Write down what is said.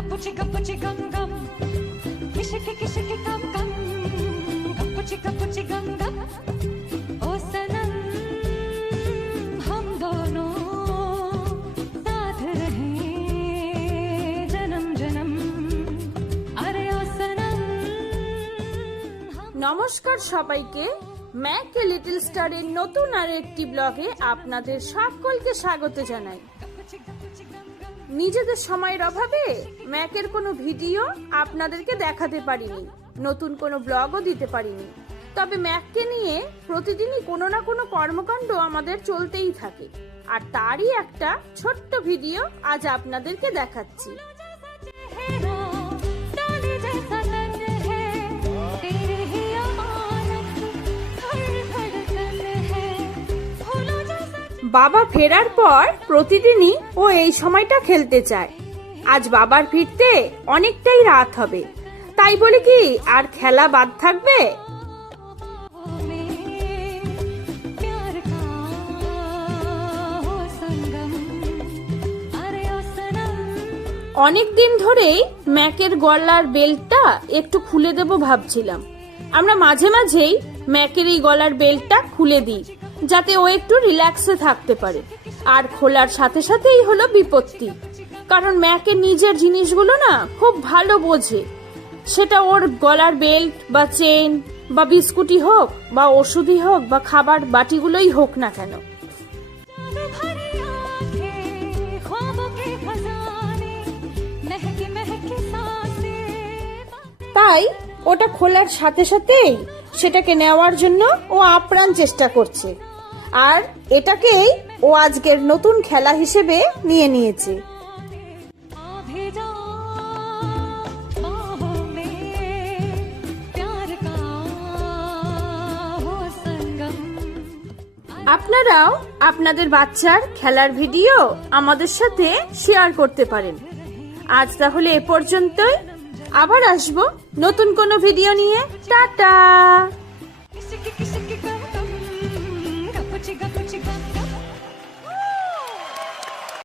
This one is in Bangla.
गपुची गपुची गम गम किशकी कम कम गपुची गम गम ओ सनम हम दोनों साथ रहे जन्म जन्म अरे ओ सनम। নমস্কার সবাইকে, ম্যাক এ লিটল স্টারের নতুন আর একটি ব্লগে আপনাদের সকলকে স্বাগত জানাই। নিজেদের সময়ের অভাবে ম্যাকের কোনো ভিডিও আপনাদেরকে দেখাতে পারিনি, নতুন কোনো ব্লগও দিতে পারিনি। তবে ম্যাককে নিয়ে প্রতিদিনই কোনো না কোনো কর্মকাণ্ড আমাদের চলতেই থাকে, আর তারই একটা ছোট্ট ভিডিও আজ আপনাদেরকে দেখাচ্ছি। বাবা ফেরার পর প্রতিদিনই ও এই সময়টা খেলতে চায়। আজ বাবার ফিরতে অনেকটাই রাত হবে, তাই বলে কি আর খেলা বাদ থাকবে? অনেক দিন ধরেই ম্যাকের গলার বেল্টটা একটু খুলে দেব ভাবছিলাম। আমরা মাঝে মাঝেই ম্যাকের এই গলার বেল্টটা খুলে দিই যাতে ও একটু রিল্যাক্সে থাকতে পারে। আর খোলার সাথে সাথেই হলো বিপত্তি, কারণ ম্যাকের নিজের জিনিসগুলো না খুব ভালো বোঝে। সেটা ওর গলার বেল্ট বা চেন বা বিস্কুটই হোক বা ওষুধই হোক বা খাবার বাটিগুলোই হোক না কেন। তাই ওটা খোলার সাথে সাথেই সেটাকে নেওয়ার জন্য ও আপ্রাণ চেষ্টা করছে, আর এটাকেই ও আজকের নতুন খেলা হিসেবে নিয়ে নিয়েছে। আপনারাও আপনাদের বাচ্চার খেলার ভিডিও আমাদের সাথে শেয়ার করতে পারেন। আজ তাহলে এ পর্যন্তই, আবার আসবো নতুন কোনো ভিডিও নিয়ে। টাটা। किसकी गपुची गपुची गम